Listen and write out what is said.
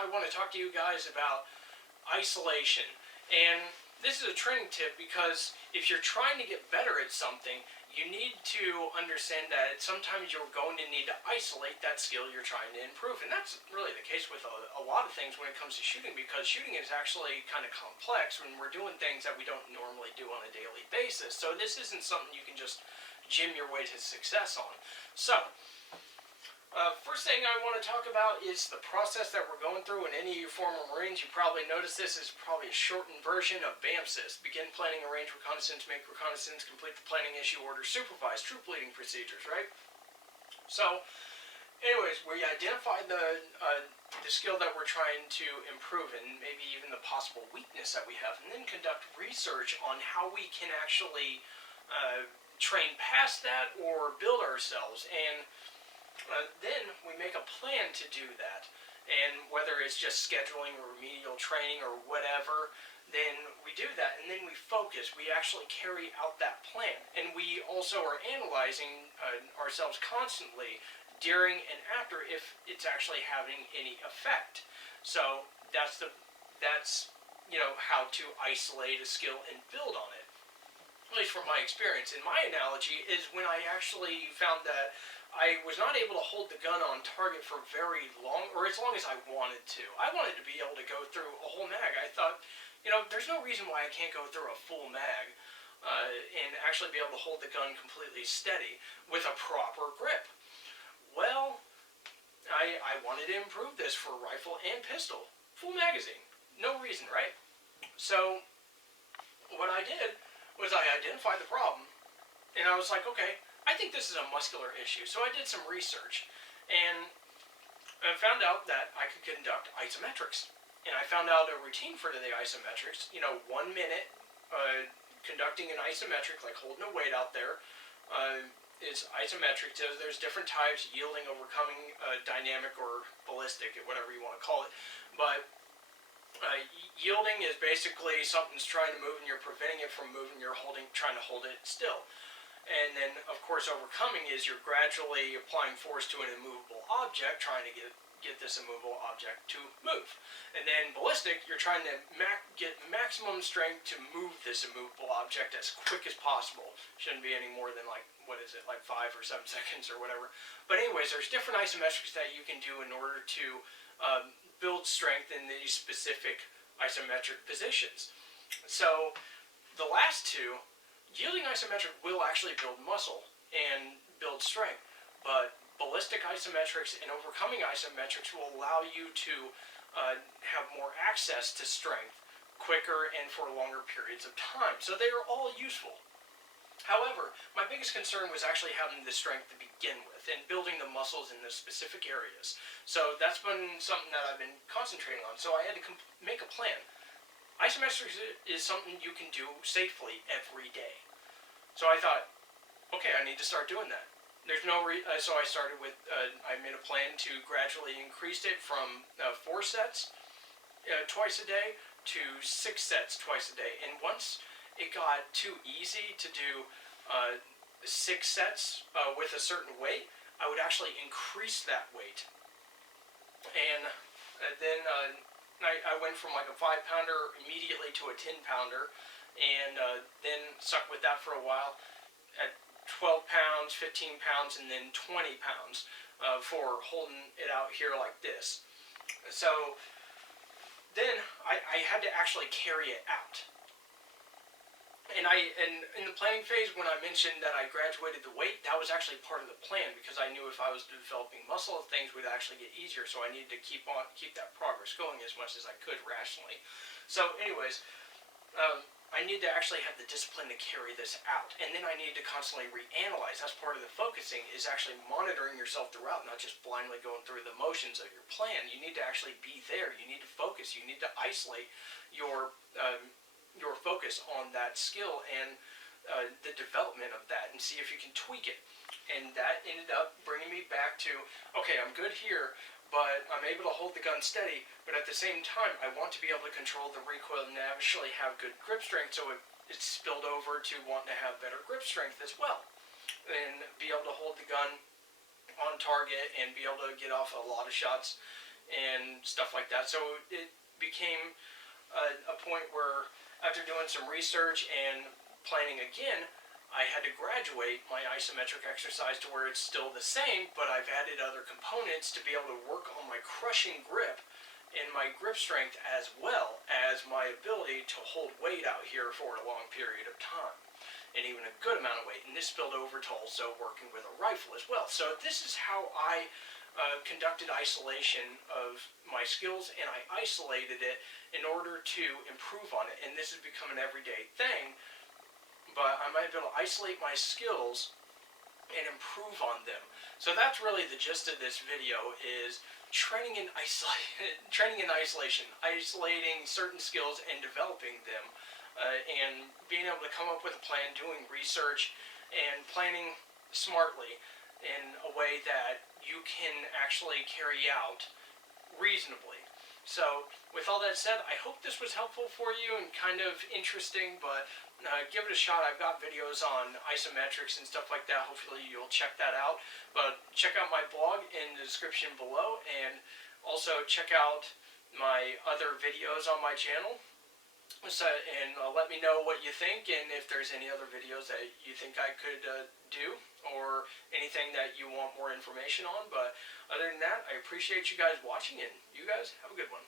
I want to talk to you guys about isolation. And this is a training tip because if you're trying to get better at something, you need to understand that sometimes you're going to need to isolate that skill you're trying to improve. And that's really the case with a lot of things when it comes to shooting, because shooting is actually kind of complex when we're doing things that we don't normally do on a daily basis. So this isn't something you can just gym your way to success on. So, first thing I want to talk about is the process that we're going through. In any of you former Marines, you probably noticed this is probably a shortened version of BAMSIS. Begin planning, arrange reconnaissance, make reconnaissance, complete the planning, issue orders, supervise troop leading procedures, right? So, anyways, we identified the skill that we're trying to improve and maybe even the possible weakness that we have, and then conduct research on how we can actually train past that or build ourselves. And then we make a plan to do that, and whether it's just scheduling or remedial training or whatever, then we do that, and then we focus. We actually carry out that plan, and we also are analyzing ourselves constantly during and after if it's actually having any effect. So that's how to isolate a skill and build on it. At least from my experience. And my analogy is when I actually found that I was not able to hold the gun on target for very long, or as long as I wanted to. I wanted to be able to go through a whole mag. I thought, there's no reason why I can't go through a full mag and actually be able to hold the gun completely steady with a proper grip. Well, I wanted to improve this for rifle and pistol. Full magazine. No reason, right? So what I did was I identified the problem, and I was like, okay, I think this is a muscular issue. So I did some research, and I found out that I could conduct isometrics. And I found out a routine for the isometrics, 1 minute conducting an isometric, like holding a weight out there, is isometric. There's different types: yielding, overcoming, dynamic, or ballistic, whatever you want to call it. But yielding is basically something's trying to move and you're preventing it from moving. You're trying to hold it still. And then, of course, overcoming is you're gradually applying force to an immovable object, trying to get this immovable object to move. And then ballistic, you're trying to get maximum strength to move this immovable object as quick as possible. Shouldn't be any more than like 5 or 7 seconds or whatever. But anyways, there's different isometrics that you can do in order to build strength in these specific isometric positions. So the last two, yielding isometric will actually build muscle and build strength, but ballistic isometrics and overcoming isometrics will allow you to have more access to strength quicker and for longer periods of time. So they are all useful. However, my biggest concern was actually having the strength to begin with and building the muscles in the specific areas. So that's been something that I've been concentrating on. So I had to make a plan. Isometrics is something you can do safely every day. So I thought, okay, I need to start doing that. There's no so I started with, I made a plan to gradually increase it from 4 sets twice a day to 6 sets twice a day. And once it got too easy to do 6 sets with a certain weight, I would actually increase that weight. And then I went from like a 5-pounder immediately to a 10-pounder, and then stuck with that for a while at 12 pounds, 15 pounds, and then 20 pounds for holding it out here like this. So then I had to actually carry it out. And in the planning phase, when I mentioned that I graduated the weight, that was actually part of the plan, because I knew if I was developing muscle, things would actually get easier. So I needed to keep that progress going as much as I could rationally. So anyways, I need to actually have the discipline to carry this out, and then I need to constantly reanalyze. That's part of the focusing, is actually monitoring yourself throughout, not just blindly going through the motions of your plan. You need to actually be there. You need to focus. You need to isolate your focus on that skill and the development of that, and see if you can tweak it. And that ended up bringing me back to, okay, I'm good here, but I'm able to hold the gun steady, but at the same time, I want to be able to control the recoil and actually have good grip strength, so it's spilled over to wanting to have better grip strength as well, and be able to hold the gun on target and be able to get off a lot of shots and stuff like that. So it became a point where, after doing some research and planning again, I had to graduate my isometric exercise to where it's still the same, but I've added other components to be able to work on my crushing grip and my grip strength, as well as my ability to hold weight out here for a long period of time, and even a good amount of weight. And this spilled over to also working with a rifle as well. So this is how I conducted isolation of my skills, and I isolated it in order to improve on it. And this has become an everyday thing, but I might be able to isolate my skills and improve on them. So that's really the gist of this video, is training in isolation, isolating certain skills and developing them, and being able to come up with a plan, doing research, and planning smartly in a way that you can actually carry out reasonably. So, with all that said, I hope this was helpful for you and kind of interesting, but give it a shot. I've got videos on isometrics and stuff like that. Hopefully you'll check that out. But check out my blog in the description below, and also check out my other videos on my channel. So, and let me know what you think, and if there's any other videos that you think I could do, or anything that you want more information on. But other than that, I appreciate you guys watching, and you guys have a good one.